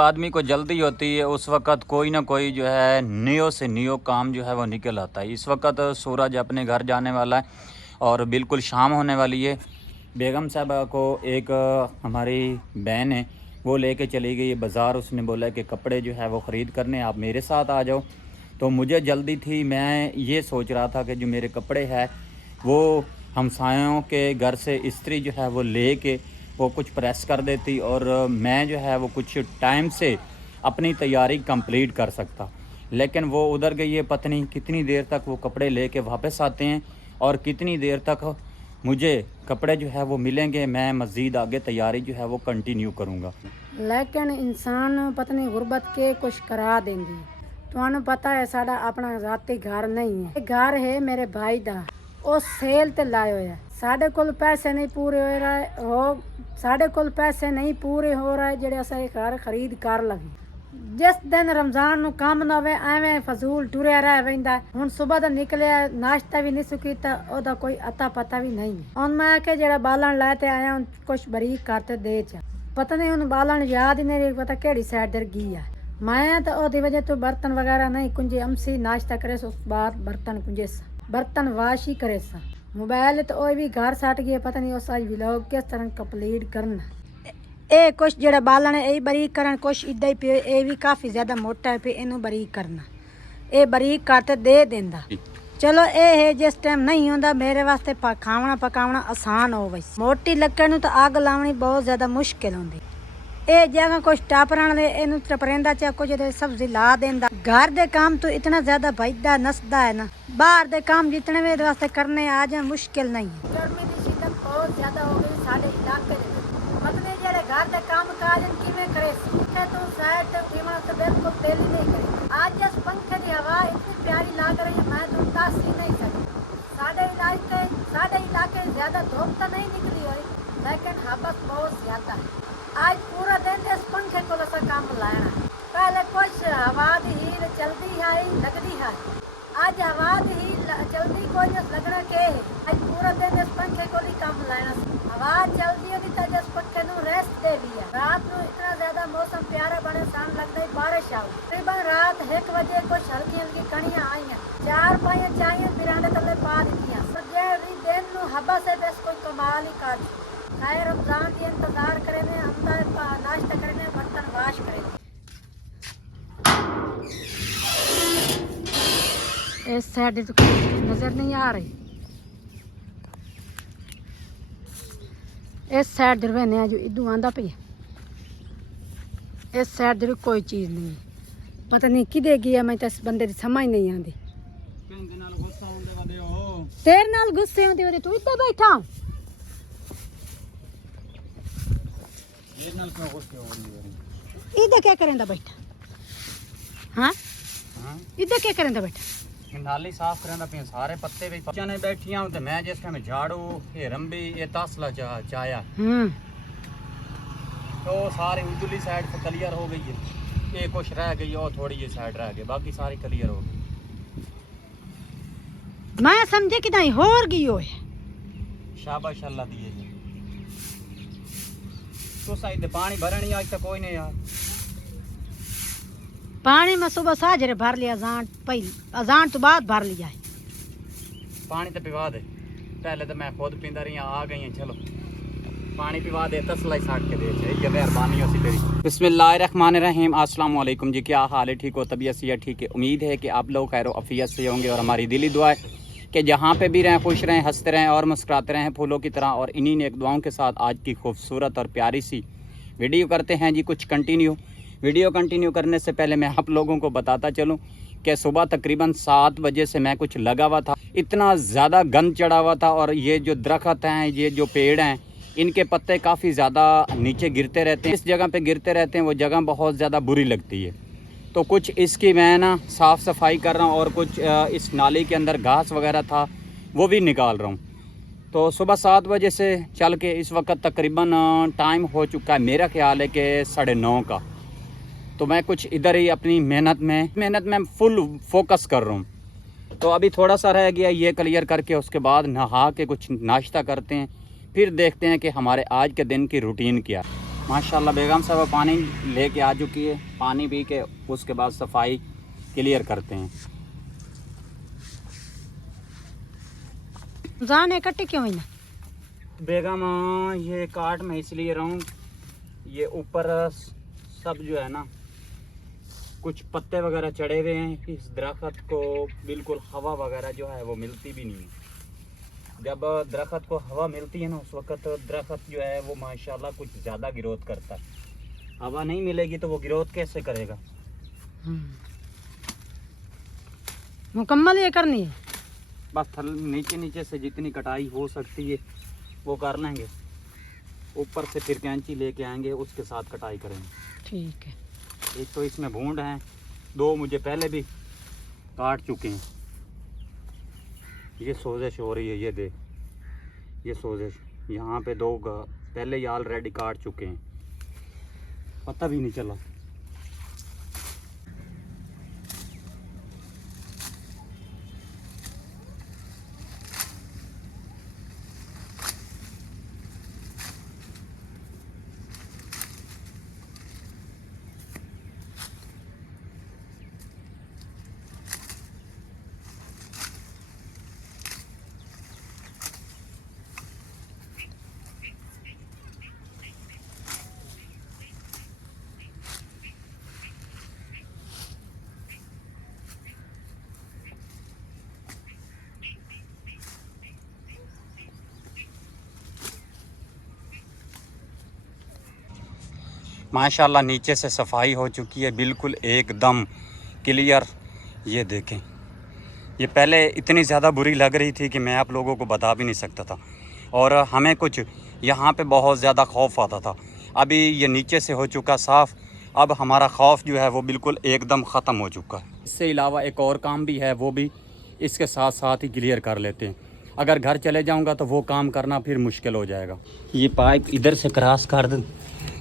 आदमी को जल्दी होती है उस वक़्त कोई ना कोई जो है नियो से नियो काम जो है वो निकल आता है। इस वक़्त सूरज अपने घर जाने वाला है और बिल्कुल शाम होने वाली है। बेगम साहबा को एक हमारी बहन है वो लेके चली गई बाज़ार। उसने बोला कि कपड़े जो है वो ख़रीद करने, आप मेरे साथ आ जाओ। तो मुझे जल्दी थी, मैं ये सोच रहा था कि जो मेरे कपड़े हैं वो हमसायों के घर से इस्त्री जो है वो लेके वो कुछ प्रेस कर देती और मैं जो है वो कुछ टाइम से अपनी तैयारी कंप्लीट कर सकता। लेकिन वो उधर गई है, पता नहीं कितनी देर तक वो कपड़े लेके वापस आते हैं और कितनी देर तक मुझे कपड़े जो है वो मिलेंगे। मैं मज़ीद आगे तैयारी जो है वो कंटिन्यू करूँगा। लेकिन इंसान पता नहीं गुरबत के कुछ करा देंगी। ਤੁਹਾਨੂੰ पता है साड़ा अपना राती घर नहीं है, घर है मेरे भाई दा, ਉਹ ਸੇਲ ਤੇ ਲਾਇਆ ਹੋਇਆ। ਸਾਡੇ ਕੋਲ ਪੈਸੇ ਨਹੀਂ ਪੂਰੇ ਹੋ ਰਹੇ ਸਾਡੇ ਕੋਲ ਪੈਸੇ ਨਹੀਂ ਪੂਰੇ ਹੋ ਰਹੇ ਜਿਹੜੇ ਅਸੀਂ ਘਰ ਖਰੀਦ ਕਰ ਲਵੇ। ਜਿਸ ਦਿਨ ਰਮਜ਼ਾਨ ਨੂੰ ਕੰਮ ਨਾ ਹੋਵੇ ਐਵੇਂ ਫਜ਼ੂਲ ਟੁਰਿਆ ਰਹਿ ਰਹਿੰਦਾ। ਹੁਣ ਸਵੇਰ ਦਾ ਨਿਕਲਿਆ, ਨਾਸ਼ਤਾ ਵੀ ਨਹੀਂ ਸੁਕੀਤਾ, ਉਹਦਾ ਕੋਈ ਅਤਾ ਪਤਾ ਵੀ ਨਹੀਂ। ਹੁਣ ਮੈਂ ਕਿ ਜਿਹੜਾ ਬਾਲਣ ਲੈ ਤੇ ਆਇਆ ਕੁਛ ਬਰੀਕ ਕਰਤੇ ਦੇ ਚ, ਪਤਾ ਨਹੀਂ ਉਹਨੂੰ ਬਾਲਣ ਯਾਦ ਹੀ ਨਹੀਂ ਪਤਾ ਕਿਹੜੀ ਸਾਈਡ ਦਰ ਗਈ ਆ। मैं तो ओदी वजह तो बर्तन वगैरह नहीं कुंजे अमसी नाश्ता करे उस बाद बर्तन कुंजे बर्तन वाश ही करे सा। मोबाइल तो ओ भी घर सट गया, पता नहीं उस व्लॉग किस तरह कंप्लीट करना। ए कुछ जेड़ा बालन है ए बारीक करन, कुछ इदा ही पे ए भी काफ़ी ज़्यादा मोटा है पे इनू बारीक करना। ए बारीक करते दे देंदा। चलो ए है जिस टाइम नहीं होंदा मेरे वास्ते खावना पकावना आसान हो वैसे। मोटी लकड़ नू तो आग लावनी बहुत ज़्यादा मुश्किल होंदी। ਇਹ ਜਗ੍ਹਾ ਕੁਛ ਟਾਪਰਾਂ ਦੇ ਇਹਨੂੰ ਟਪਰੇਂਦਾ ਚਾ ਕੁਝ ਦੇ ਸਬਜ਼ੀ ਲਾ ਦਿੰਦਾ। घर ਦੇ काम तो इतना ज़्यादा भजदा नसदा है ना, बाहर ਦੇ काम जितने भी वास्ते करने आ जाए मुश्किल नहीं है। गर्मी की शिद्दत बहुत ज़्यादा हो गई साढ़े इलाके में, पत्नी जेड़े घर के काम काज किवें करे तो साइड कीमत तो बिल्कुल तेल ही नहीं करे। आज इस पंखे की हवा इतनी प्यारी लग रही है मैं तो दस ही नहीं सकती। साढ़े इलाके ज़्यादा धूप तो नहीं निकली हुई लेकिन हवा बहुत ज़्यादा है। आज पूरा दिन इस पंखे को लसा काम लाना। पहले कुछ हवा दी हील चलती है लगती है, आज हवा दी हील चलती कोई जस लगना के है। आज पूरा दिन इस पंखे को ही काम लाना। हवा चलती होती तो जिस पंखे नु रेस्ट दे भी है। रात नु इतना ज्यादा मौसम प्यारा बने सान लगता है बारिश आओ। तकरीबन रात 1 बजे कुछ हल्की हल्की कणियां आई, 4 पाइयां चाहिए बिरांडे तले पा दी। दिन नु हवा से बस कोई कमाल ही कर खैर रमजान की इंतजार करें, अंदर नाश्ता करें, बर्तन वाश करें। इस साइड तो नजर नहीं आ रही, इस साइड दरवेने जो इदू आंदा पे, इस साइड दर कोई चीज़ नहीं है। पता नहीं किदे गया, मैं तो इस बंदे की समझ नहीं आती। तेरे नाल गुस्से होंदे तू इधर बैठा इधर क्या करेंदा बैठा? हाँ इधर क्या करेंदा बैठा? नाली साफ करेंदा पे सारे पत्ते भी बच्चा ने बैठियां ते मैं जिस टाइम झाड़ू हेरम भी ये तसला चाया तो सारी उधरली साइड से क्लियर हो गई है। ये कुछ रह गई और थोड़ी ये साइड रह गई, बाकी सारी क्लियर हो गई। मैं समझे कि नहीं होर गई हो है। शाबाश अल्लाह दिए जी। तो साइड पानी भरनी आज तक कोई नहीं यार। पानी में सुबह साजरे भर लिया, अजान तो बाद भर लिया है। पानी तो पिवा दे, पहले तो मैं खुद पींदा रही आ गई हैं। चलो पानी पिवा दे, तसलाई साट के दे ये मेहरबानी हो सी तेरी। बिस्मिल्लाहिर्रहमानिर्रहीम। अस्सलाम वालेकुम जी, क्या हाल है? ठीक हो? तबीयत से ठीक है? उम्मीद है कि आप लोग खैर अफियत से होंगे और हमारी दिली दुआ है कि जहाँ पे भी रहें खुश रहें, हंसते रहें और मुस्कुराते रहें फूलों की तरह। और इन्हीं नेक दुआओं के साथ आज की खूबसूरत और प्यारी सी वीडियो करते हैं जी कुछ कंटिन्यू। वीडियो कंटिन्यू करने से पहले मैं आप लोगों को बताता चलूँ कि सुबह तकरीबन 7 बजे से मैं कुछ लगा हुआ था। इतना ज़्यादा गंद चढ़ा हुआ था और ये जो दरख्त हैं, ये जो पेड़ हैं, इनके पत्ते काफ़ी ज़्यादा नीचे गिरते रहते हैं। इस जगह पे गिरते रहते हैं, वो जगह बहुत ज़्यादा बुरी लगती है। तो कुछ इसकी मैं ना साफ़ सफाई कर रहा हूँ और कुछ इस नाली के अंदर घास वगैरह था वो भी निकाल रहा हूँ। तो सुबह 7 बजे से चल के इस वक्त तकरीबन टाइम हो चुका है, मेरा ख्याल है कि 9:30 का। तो मैं कुछ इधर ही अपनी मेहनत में फुल फोकस कर रहा हूँ। तो अभी थोड़ा सा रह गया, ये क्लियर करके उसके बाद नहा के कुछ नाश्ता करते हैं, फिर देखते हैं कि हमारे आज के दिन की रूटीन क्या है। माशाल्लाह बेगम साहब पानी लेके आ चुकी है। पानी पी के उसके बाद सफाई क्लियर करते हैं। जान इकट्ठी क्यों हुई ना? बेगम ये काट मैं इसलिए रहा हूँ, ये ऊपर सब जो है ना कुछ पत्ते वगैरह चढ़े हुए हैं। इस दरख्त को बिल्कुल हवा वगैरह जो है वो मिलती भी नहीं है। जब दरख्त को हवा मिलती है ना उस वक्त दरख्त जो है वो माशाल्लाह कुछ ज़्यादा ग्रोथ करता है। हवा नहीं मिलेगी तो वो ग्रोथ कैसे करेगा? मुकम्मल ये करनी है। बस नीचे नीचे से जितनी कटाई हो सकती है वो कर लेंगे, ऊपर से फिर कैंची लेके आएंगे, उसके साथ कटाई करेंगे। ठीक है। एक तो इसमें भूंड हैं, दो मुझे पहले भी काट चुके हैं। ये सोजिश हो रही है, ये देख, ये सोजिश यहाँ पे दो पहले ही ऑलरेडी काट चुके हैं, पता भी नहीं चला। माशाल्लाह नीचे से सफाई हो चुकी है, बिल्कुल एकदम क्लियर। ये देखें, ये पहले इतनी ज़्यादा बुरी लग रही थी कि मैं आप लोगों को बता भी नहीं सकता था, और हमें कुछ यहाँ पे बहुत ज़्यादा खौफ आता था। अभी ये नीचे से हो चुका साफ़, अब हमारा खौफ जो है वो बिल्कुल एकदम ख़त्म हो चुका है। इससे अलावा एक और काम भी है, वो भी इसके साथ साथ ही क्लियर कर लेते हैं। अगर घर चले जाऊँगा तो वो काम करना फिर मुश्किल हो जाएगा। ये पाइप इधर से क्रॉस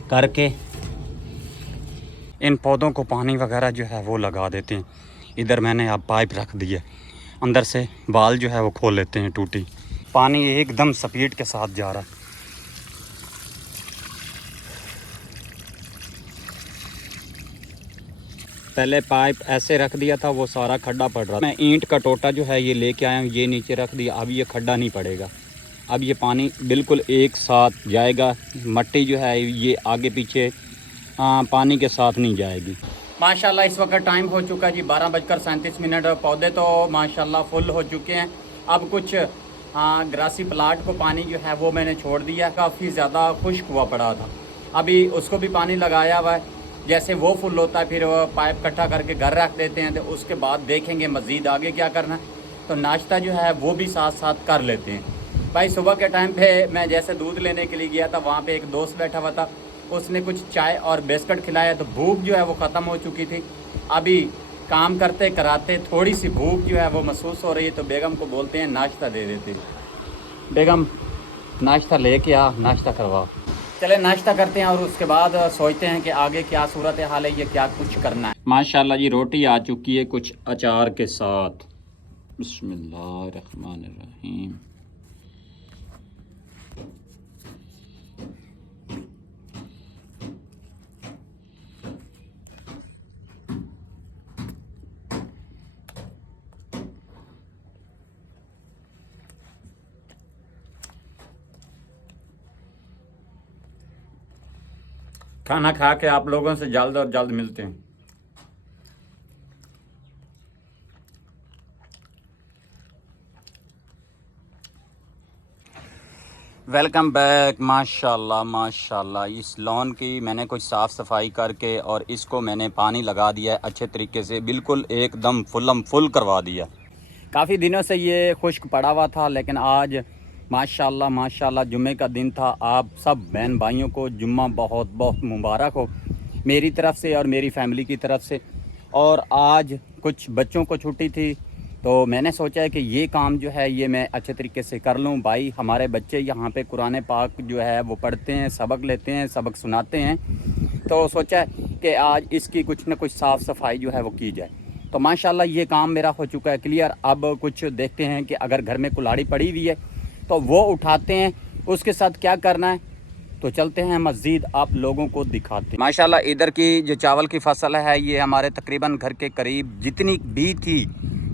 करके इन पौधों को पानी वगैरह जो है वो लगा देते हैं। इधर मैंने अब पाइप रख दी है, अंदर से बाल जो है वो खोल लेते हैं टूटी। पानी एकदम स्पीड के साथ जा रहा है। पहले पाइप ऐसे रख दिया था, वो सारा खड्डा पड़ रहा था। मैं ईंट का टोटा जो है ये लेके आया हूँ, ये नीचे रख दिया। अब ये खड्डा नहीं पड़ेगा, अब ये पानी बिल्कुल एक साथ जाएगा। मट्टी जो है ये आगे पीछे पानी के साथ नहीं जाएगी। माशाल्लाह इस वक्त टाइम हो चुका है जी 12:37। पौधे तो माशाल्लाह फुल हो चुके हैं। अब कुछ ग्रासी प्लाट को पानी जो है वो मैंने छोड़ दिया, काफ़ी ज़्यादा खुश्क हुआ पड़ा था। अभी उसको भी पानी लगाया हुआ है। जैसे वो फुल होता है फिर वो पाइप इकट्ठा करके घर रख देते हैं, तो उसके बाद देखेंगे मज़ीद आगे क्या करना है। तो नाश्ता जो है वो भी साथ साथ कर लेते हैं। भाई सुबह के टाइम पे मैं जैसे दूध लेने के लिए गया था, वहाँ पे एक दोस्त बैठा हुआ था, उसने कुछ चाय और बिस्किट खिलाया, तो भूख जो है वो ख़त्म हो चुकी थी। अभी काम करते कराते थोड़ी सी भूख जो है वो महसूस हो रही है, तो बेगम को बोलते हैं नाश्ता दे देते। बेगम नाश्ता लेके आ, नाश्ता करवा। चले नाश्ता करते हैं और उसके बाद सोचते हैं कि आगे क्या सूरत हाल है, ये क्या कुछ करना है। माशाल्लाह जी रोटी आ चुकी है कुछ अचार के साथ। बिस्मिल्लाहिर्रहमानिर्रहीम। खाना खा के आप लोगों से जल्द और जल्द मिलते हैं। Welcome back. माशाल्लाह माशाल्लाह इस लॉन की मैंने कुछ साफ़ सफाई करके और इसको मैंने पानी लगा दिया है अच्छे तरीके से, बिल्कुल एकदम फुल करवा दिया। काफ़ी दिनों से ये खुश्क पड़ा हुआ था, लेकिन आज माशाल्लाह माशाल्लाह जुम्मे का दिन था। आप सब बहन भाइयों को जुम्मा बहुत बहुत मुबारक हो मेरी तरफ़ से और मेरी फैमिली की तरफ से। और आज कुछ बच्चों को छुट्टी थी, तो मैंने सोचा है कि ये काम जो है ये मैं अच्छे तरीके से कर लूँ। भाई हमारे बच्चे यहाँ पे कुरान पाक जो है वो पढ़ते हैं, सबक लेते हैं, सबक सुनाते हैं, तो सोचा है कि आज इसकी कुछ न कुछ साफ़ सफाई जो है वो की जाए। तो माशाल्लाह ये काम मेरा हो चुका है क्लियर। अब कुछ देखते हैं कि अगर घर में कुल्हाड़ी पड़ी हुई है तो वो उठाते हैं, उसके साथ क्या करना है तो चलते हैं मस्जिद, आप लोगों को दिखाते हैं। माशाल्लाह इधर की जो चावल की फसल है ये हमारे तकरीबन घर के करीब जितनी भी थी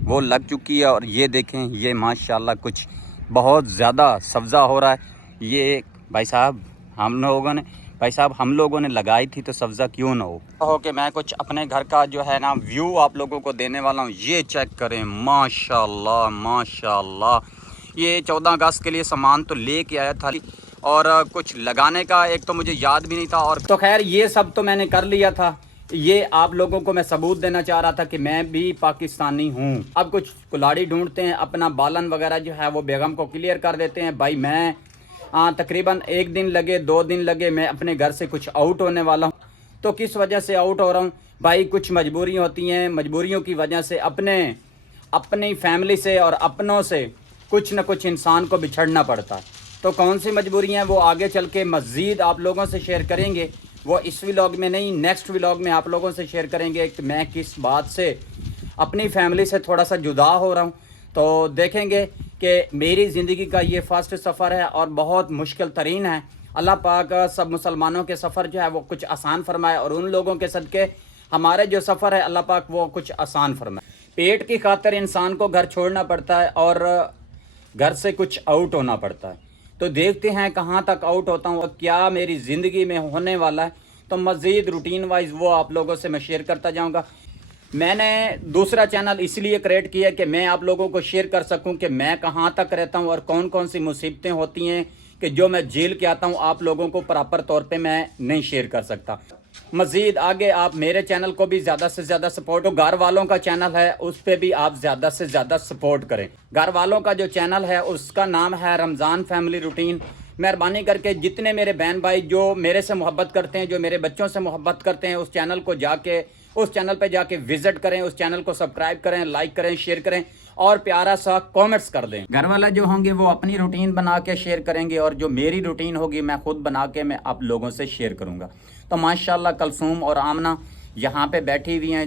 वो लग चुकी है। और ये देखें, ये माशाल्लाह कुछ बहुत ज़्यादा सब्ज़ा हो रहा है। ये भाई साहब हम लोगों ने लगाई थी, तो सब्ज़ा क्यों ना हो कि मैं कुछ अपने घर का जो है ना व्यू आप लोगों को देने वाला हूँ। ये चेक करें, माशाल्लाह माशाल्लाह। ये 14 अगस्त के लिए सामान तो लेके आया था और कुछ लगाने का एक तो मुझे याद भी नहीं था। और तो खैर ये सब तो मैंने कर लिया था। ये आप लोगों को मैं सबूत देना चाह रहा था कि मैं भी पाकिस्तानी हूँ। अब कुछ कुल्हाड़ी ढूंढते हैं, अपना बालन वगैरह जो है वो बेगम को क्लियर कर देते हैं। भाई मैं तकरीबन 1 दिन लगे 2 दिन लगे, मैं अपने घर से कुछ आउट होने वाला हूँ। तो किस वजह से आउट हो रहा हूँ भाई, कुछ मजबूरी होती हैं, मजबूरियों की वजह से अपनी फैमिली से और अपनों से कुछ न कुछ इंसान को बिछड़ना पड़ता है। तो कौन सी मजबूरियाँ हैं वो आगे चल के मज़ीद आप लोगों से शेयर करेंगे। वो इस व्लॉग में नहीं, नेक्स्ट व्लॉग में आप लोगों से शेयर करेंगे कि मैं किस बात से अपनी फैमिली से थोड़ा सा जुदा हो रहा हूँ। तो देखेंगे कि मेरी ज़िंदगी का ये फ़र्स्ट सफ़र है और बहुत मुश्किल तरीन है। अल्लाह पाक सब मुसलमानों के सफ़र जो है वो कुछ आसान फरमाए और उन लोगों के सदक़े हमारे जो सफ़र है अल्लाह पाक वो कुछ आसान फरमाए। पेट की खातिर इंसान को घर छोड़ना पड़ता है और घर से कुछ आउट होना पड़ता है। तो देखते हैं कहाँ तक आउट होता हूँ और क्या मेरी ज़िंदगी में होने वाला है। तो मज़ीद रूटीन वाइज वो आप लोगों से मैं शेयर करता जाऊँगा। मैंने दूसरा चैनल इसलिए क्रिएट किया कि मैं आप लोगों को शेयर कर सकूं कि मैं कहां तक रहता हूं और कौन कौन सी मुसीबतें होती हैं कि जो मैं झेल के आता हूं, आप लोगों को प्रॉपर तौर पे मैं नहीं शेयर कर सकता। मज़ीद आगे आप मेरे चैनल को भी ज़्यादा से ज़्यादा सपोर्ट, घर वालों का चैनल है उस पर भी आप ज़्यादा से ज़्यादा सपोर्ट करें। घर वालों का जो चैनल है उसका नाम है रमज़ान फैमिली रूटीन। मेहरबानी करके जितने मेरे बहन भाई जो मेरे से मोहब्बत करते हैं, जो मेरे बच्चों से मोहब्बत करते हैं, उस चैनल पे जाके विजिट करें, उस चैनल को सब्सक्राइब करें, लाइक करें, शेयर करें और प्यारा सा कमेंट्स कर दें। घर वाले जो होंगे वो अपनी रूटीन बना के शेयर करेंगे और जो मेरी रूटीन होगी मैं खुद बना के मैं आप लोगों से शेयर करूंगा। तो माशाल्लाह कलसूम और आमना यहाँ पे बैठी हुई हैं।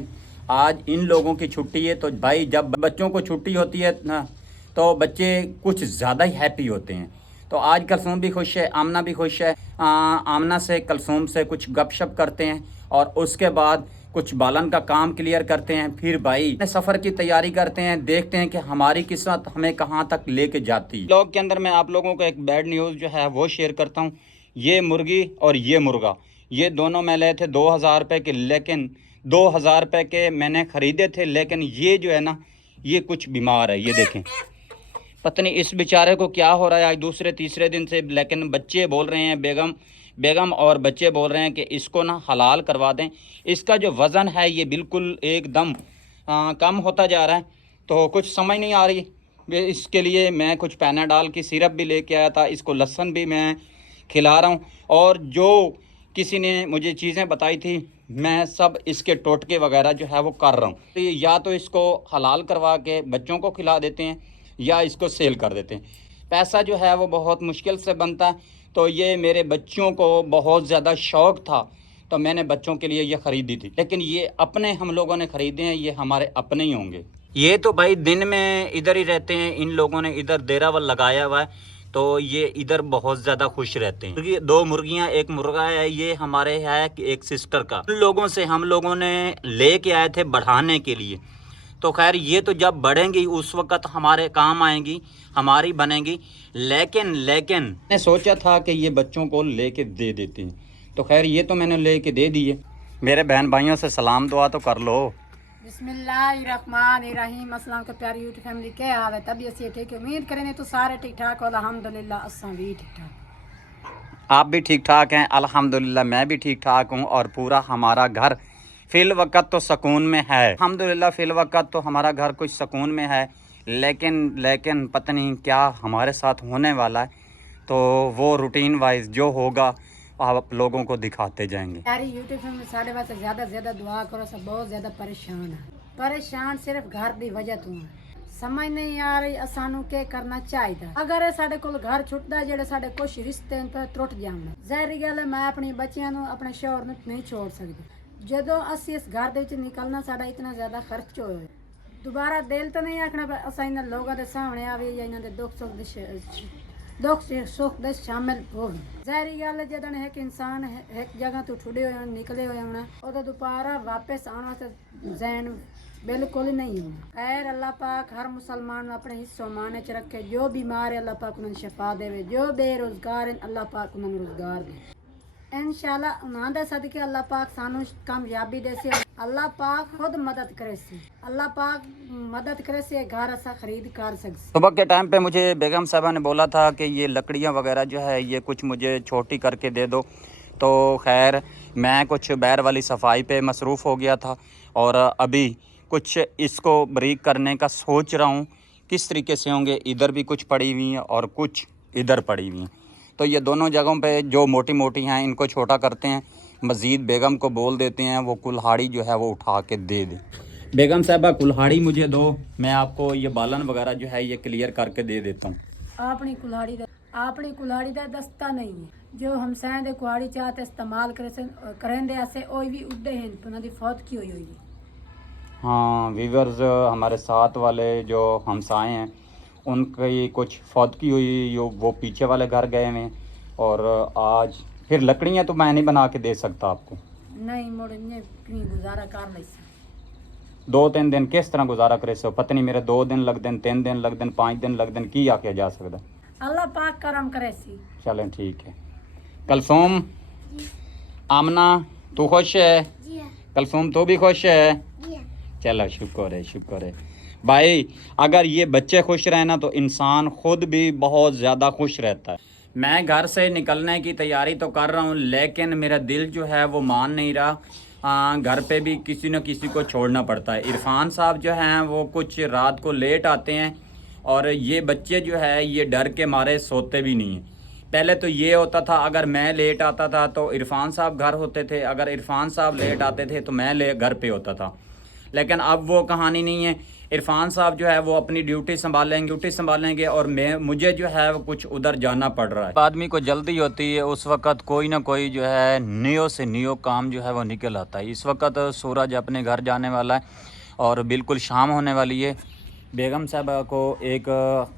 आज इन लोगों की छुट्टी है, तो भाई जब बच्चों को छुट्टी होती है ना तो बच्चे कुछ ज़्यादा ही हैप्पी होते हैं। तो आज कलसूम भी खुश है, आमना भी खुश है। आमना से कलसूम से कुछ गपशप करते हैं और उसके बाद कुछ बालन का काम क्लियर करते हैं। फिर भाई सफ़र की तैयारी करते हैं, देखते हैं कि हमारी किस्मत हमें कहाँ तक लेके जाती है। व्लॉग के अंदर मैं आप लोगों को एक बैड न्यूज़ जो है वो शेयर करता हूँ। ये मुर्गी और ये मुर्गा, ये दोनों मैं लिए थे 2000 रुपये के, लेकिन 2000 रुपये के मैंने ख़रीदे थे, लेकिन ये जो है ना ये कुछ बीमार है। ये देखें, पता नहीं इस बेचारे को क्या हो रहा है आज दूसरे तीसरे दिन से। लेकिन बच्चे बोल रहे हैं, बेगम और बच्चे बोल रहे हैं कि इसको ना हलाल करवा दें। इसका जो वज़न है ये बिल्कुल एकदम कम होता जा रहा है। तो कुछ समझ नहीं आ रही, इसके लिए मैं कुछ पैनाडॉल की सिरप भी लेके आया था। इसको लहसुन भी मैं खिला रहा हूँ और जो किसी ने मुझे चीज़ें बताई थी मैं सब इसके टोटके वगैरह जो है वो कर रहा हूँ। तो या तो इसको हलाल करवा के बच्चों को खिला देते हैं या इसको सेल कर देते हैं। पैसा जो है वो बहुत मुश्किल से बनता है। तो ये मेरे बच्चों को बहुत ज़्यादा शौक़ था तो मैंने बच्चों के लिए ये ख़रीदी थी, लेकिन ये अपने हम लोगों ने ख़रीदे हैं, ये हमारे अपने ही होंगे। ये तो भाई दिन में इधर ही रहते हैं, इन लोगों ने इधर डेरावल लगाया हुआ है तो ये इधर बहुत ज़्यादा खुश रहते हैं। 2 मुर्गियाँ 1 मुर्गा है, ये हमारे है एक सिस्टर का। उन लोगों से हम लोगों ने ले के आए थे बढ़ाने के लिए। तो खैर ये तो जब बढ़ेंगी उस वक़्त हमारे काम आएंगी, हमारी बनेंगी। लेकिन मैंने सोचा था कि ये बच्चों को लेके दे देते हैं, तो खैर ये तो मैंने लेके दे दिए। मेरे बहन भाइयों से सलाम दुआ तो कर लो। बिस्मिल्लाहिर्रहमानिर्रहीम। अस्सलाम के प्यारी यूट्यूब फैमिली, क्या हाल है? तबीयत ये ठीक है, उम्मीद करें तो सारे ठीक ठाक हो। अल्हम्दुलिल्लाह असां भी ठीक ठाक। आप भी ठीक ठाक हैं? अल्हम्दुलिल्लाह मैं भी ठीक ठाक हूँ और पूरा हमारा घर फ़िल वक़्त तो सुकून में है। अल्हम्दुलिल्लाह फ़िल वक़्त तो हमारा घर कुछ सुकून में है, लेकिन पता नहीं क्या हमारे साथ होने वाला है। तो वो रूटीन वाइज जो होगा आप लोगों को दिखाते जाएंगे। यारी यूट्यूब फैमिली साढ़े वास्ते ज़्यादा से ज़्यादा दुआ करो। सब बहुत ज़्यादा परेशान सिर्फ घर की वजह तो है। समझ नहीं आ रही असानू के करना चाहिए। अगर साढ़े को घर छुटता जेडे साढ़े कुछ रिश्ते टुट जाने, ज़ाहिर गल है मैं अपनी बच्चियां नू अपने शौहर नू नहीं छोड़ सकती। ਜਦੋਂ ਅਸੀਂ ਇਸ ਘਰ ਦੇ ਵਿੱਚ ਨਿਕਲਣਾ ਸਾਡਾ ਇਤਨਾ ਜ਼ਿਆਦਾ ਖਰਚ ਹੋਇਆ, ਦੁਬਾਰਾ ਦਿਲ ਤਾਂ ਨਹੀਂ ਆਖਣਾ ਅਸਾਂ ਇਹਨਾਂ ਲੋਕਾਂ ਦੇ ਸਾਹਮਣੇ ਆਵੇ ਜਾਂ ਇਹਨਾਂ ਦੇ ਦੁੱਖ ਸੁੱਖ दुख से सुख दे शामिल हो ज़ाहिरी गल है जदन एक इंसान एक जगह तो छुड़े हो निकले हो होना उदो दोबारा वापस आना तो जैन बिल्कुल नहीं होना। खैर अल्लाह पाक हर मुसलमान अपने हिस्सों माने च रखे। जो बीमार है अल्लाह पाक उन्हें शफा देवे, जो बेरोजगार है अल्लाह पाक उन्हें रोजगार दे। इंशाल्लाह उन्हां दे सदके अल्लाह पाक सानू कामयाबी दे से अल्लाह पाक खुद मदद करे से अल्लाह पाक मदद करे से घर असा खरीद कर सकते। सुबह के टाइम पे मुझे बेगम साहबा ने बोला था कि ये लकड़ियाँ वगैरह जो है ये कुछ मुझे छोटी करके दे दो, तो खैर मैं कुछ बैर वाली सफाई पे मसरूफ़ हो गया था और अभी कुछ इसको बरीक करने का सोच रहा हूँ। किस तरीके से होंगे, इधर भी कुछ पड़ी हुई हैं और कुछ इधर पड़ी हुई हैं, तो ये दोनों जगहों पे जो मोटी मोटी हैं इनको छोटा करते हैं। मज़ीद बेगम को बोल देते हैं वो कुल्हाड़ी जो है वो उठा के दे दे। बेगम साहबा कुल्हाड़ी मुझे दो, मैं आपको ये बालन वगैरह जो है ये क्लियर करके दे देता हूँ। अपनी कुल्हाड़ी दा दस्ता नहीं है जो हम सैन दे कुल्हाड़ी चाहते इस्तेमाल करेंदे ऐसे ओई भी उड़े हैं उन्हां दी फौत की हुई है। हाँ वीवर्स, हमारे साथ वाले जो हमसाए हैं उनकी कुछ फौतगी हुई, वो पीछे वाले घर गए हुए हैं और आज फिर लकड़ियाँ तो मैं नहीं बना के दे सकता आपको। नहीं मुड़ने की गुजारा कर ले 2-3 दिन किस तरह गुजारा करे सो पता नहीं, मेरे 2 दिन लग दिन, 3 दिन लग दिन, 5 दिन लग दिन, की आके जा सकता। अल्लाह पाक करम करे सी। चलें ठीक है। कलसूम, आमना तू खुश है? कलसूम तू भी खुश है? चलो शुक्र है भाई। अगर ये बच्चे खुश रहे ना तो इंसान खुद भी बहुत ज़्यादा खुश रहता है। मैं घर से निकलने की तैयारी तो कर रहा हूँ लेकिन मेरा दिल जो है वो मान नहीं रहा। घर पे भी किसी न किसी को छोड़ना पड़ता है। इरफान साहब जो हैं वो कुछ रात को लेट आते हैं और ये बच्चे जो है ये डर के मारे सोते भी नहीं हैं। पहले तो ये होता था अगर मैं लेट आता था तो इरफान साहब घर होते थे, अगर इरफान साहब लेट आते थे तो मैं घर पे होता था। लेकिन अब वो कहानी नहीं है। इरफान साहब जो है वो अपनी ड्यूटी संभालेंगे और मुझे जो है वो कुछ उधर जाना पड़ रहा है। आदमी को जल्दी होती है उस वक़्त कोई ना कोई जो है नियो से नियो काम जो है वो निकल आता है। इस वक्त सूरज अपने घर जाने वाला है और बिल्कुल शाम होने वाली है। बेगम साहबा को एक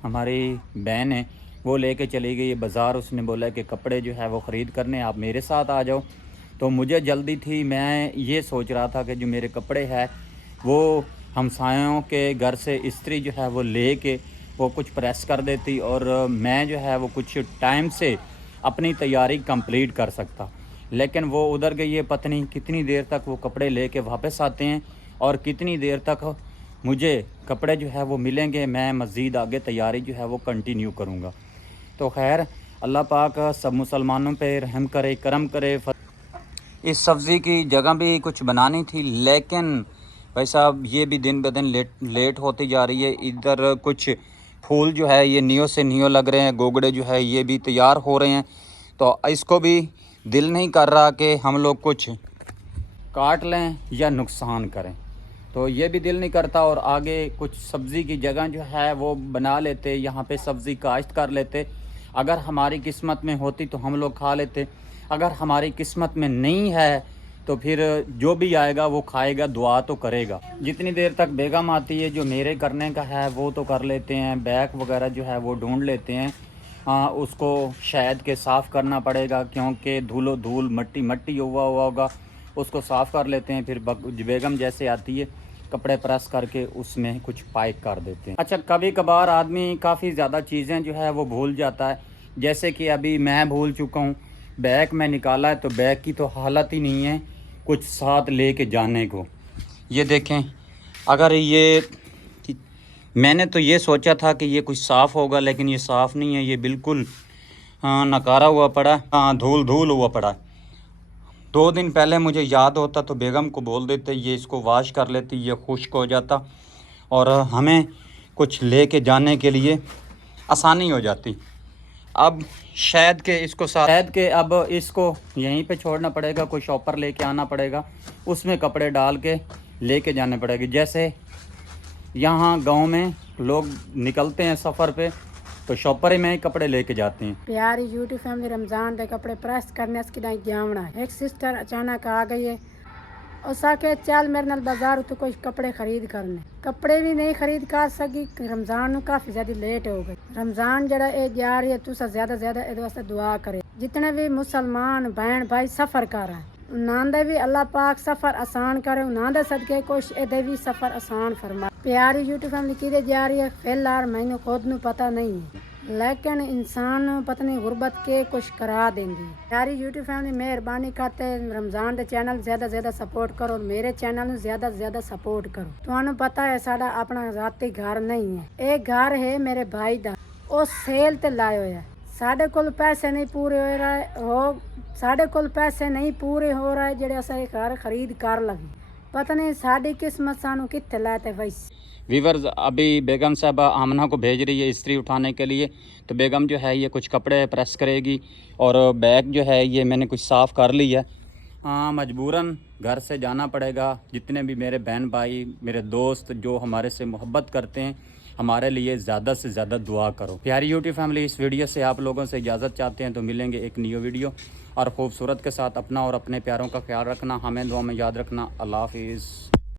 हमारी बहन है वो लेके चली गई बाज़ार। उसने बोला कि कपड़े जो है वो ख़रीद करने, आप मेरे साथ आ जाओ। तो मुझे जल्दी थी, मैं ये सोच रहा था कि जो मेरे कपड़े हैं वो हमसायों के घर से इस्त्री जो है वो लेके वो कुछ प्रेस कर देती और मैं जो है वो कुछ टाइम से अपनी तैयारी कंप्लीट कर सकता। लेकिन वो उधर गई है, पता नहीं कितनी देर तक वो कपड़े लेके वापस आते हैं और कितनी देर तक मुझे कपड़े जो है वो मिलेंगे। मैं मज़ीद आगे तैयारी जो है वो कंटिन्यू करूँगा। तो खैर अल्लाह पाक सब मुसलमानों पे रहम करे, करम करे। इस सब्ज़ी की जगह भी कुछ बनानी थी लेकिन भाई साहब ये भी दिन ब दिन लेट होती जा रही है। इधर कुछ फूल जो है ये नियो से नियो लग रहे हैं, गोगड़े जो है ये भी तैयार हो रहे हैं। तो इसको भी दिल नहीं कर रहा कि हम लोग कुछ काट लें या नुकसान करें, तो ये भी दिल नहीं करता। और आगे कुछ सब्ज़ी की जगह जो है वो बना लेते, यहाँ पे सब्ज़ी काश्त कर लेते। अगर हमारी किस्मत में होती तो हम लोग खा लेते, अगर हमारी किस्मत में नहीं है तो फिर जो भी आएगा वो खाएगा, दुआ तो करेगा। जितनी देर तक बेगम आती है जो मेरे करने का है वो तो कर लेते हैं। बैग वगैरह जो है वो ढूंढ लेते हैं। उसको शायद के साफ़ करना पड़ेगा क्योंकि धूल मट्टी हुआ होगा, उसको साफ़ कर लेते हैं। फिर बेगम जैसे आती है कपड़े प्रेस करके उसमें कुछ पाइप कर देते हैं। अच्छा, कभी कभार आदमी काफ़ी ज़्यादा चीज़ें जो है वो भूल जाता है। जैसे कि अभी मैं भूल चुका हूँ, बैग में निकाला है तो बैग की तो हालत ही नहीं है कुछ साथ लेके जाने को। ये देखें, अगर ये मैंने तो ये सोचा था कि ये कुछ साफ़ होगा लेकिन ये साफ़ नहीं है, ये बिल्कुल नकारा हुआ पड़ा, धूल हुआ पड़ा। 2 दिन पहले मुझे याद होता तो बेगम को बोल देते ये इसको वाश कर लेती, ये खुश्क हो जाता और हमें कुछ लेके जाने के लिए आसानी हो जाती। अब शायद के अब इसको यहीं पे छोड़ना पड़ेगा, कोई शॉपर लेके आना पड़ेगा, उसमें कपड़े डाल के लेके जाने पड़ेंगे। जैसे यहाँ गांव में लोग निकलते हैं सफ़र पे तो शॉपर में ही कपड़े लेके जाते हैं। प्यारी यूट्यूब फैमिली, रमज़ान के कपड़े प्रेस करने की जावना। एक सिस्टर अचानक आ गई है उस आके चल मेरे नाल बाजार तो कुछ कपड़े खरीद करने, कपड़े भी नहीं खरीद कर सकी। रमजान नू काफी ज्यादा लेट हो गई। रमजान जड़ा ए जा रही है, तुसा ज्यादा ज्यादा ए वास्ते दुआ करे। जितने भी मुसलमान बहन भाई सफर कर रहे हैं, उन्हां दे भी अल्लाह पाक सफर आसान करे, उन्हां दे सदके कुछ ए भी सफर आसान फरमा। प्यारी यूट्यूब फैमिली किधे जा रही है फिलहाल मैंने खुद नू पता नहीं है, लेकिन इंसान पता नहीं गुरबत के कुछ करा देंगी। प्यारी यूट्यूब फैमिली मेहरबानी करते रमजान दे चैनल ज्यादा ज्यादा सपोर्ट करो और मेरे चैनल नू ज्यादा ज्यादा सपोर्ट करो। तुहानू पता है साडा अपना जाती घर नहीं है, एक घर है मेरे भाई दा, ओ सेल ते लायो है। साडे कोल पैसे नहीं पूरे हो रहे हो, साडे कोल पैसे नहीं पूरे हो रहे जेड़े असा घर खरीद कर लगी। पता नहीं साडी किस्मत सानू कित्थे लाते वैसे। वीवर्स, अभी बेगम साहब आमना को भेज रही है इस्त्री उठाने के लिए, तो बेगम जो है ये कुछ कपड़े प्रेस करेगी और बैग जो है ये मैंने कुछ साफ़ कर लिया। हाँ, मजबूरन घर से जाना पड़ेगा। जितने भी मेरे बहन भाई, मेरे दोस्त जो हमारे से मोहब्बत करते हैं, हमारे लिए ज़्यादा से ज़्यादा दुआ करो। प्यारी यूट्यूब फैमिली, इस वीडियो से आप लोगों से इजाज़त चाहते हैं, तो मिलेंगे एक न्यू वीडियो और खूबसूरत के साथ। अपना और अपने प्यारों का ख्याल रखना, हमें दुआ में याद रखना। अल्लाह हाफिज़।